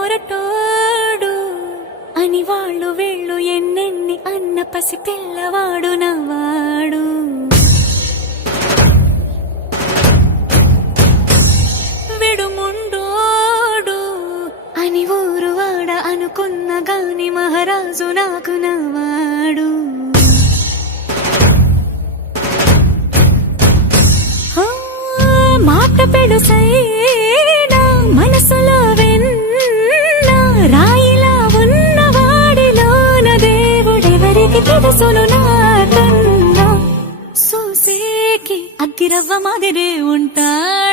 మొరటోడు అని వాళ్ళు వీళ్ళు ఎన్నెన్ని అన్న పసి పిల్లవాడు నవ్వాడు. విడుముండోడు అని ఊరు వాడ అనుకున్న గాని మహారాజు నాకు నవ్వాడు. మాట పెడుసైనా మనసులో వెన్న రాయిలా ఉన్నవాడిలోన దేవుడెవరికి తెలుసును నాకన్నా. సూసేకి అగ్గిరవ్వ మాదిరే ఉంటాడు.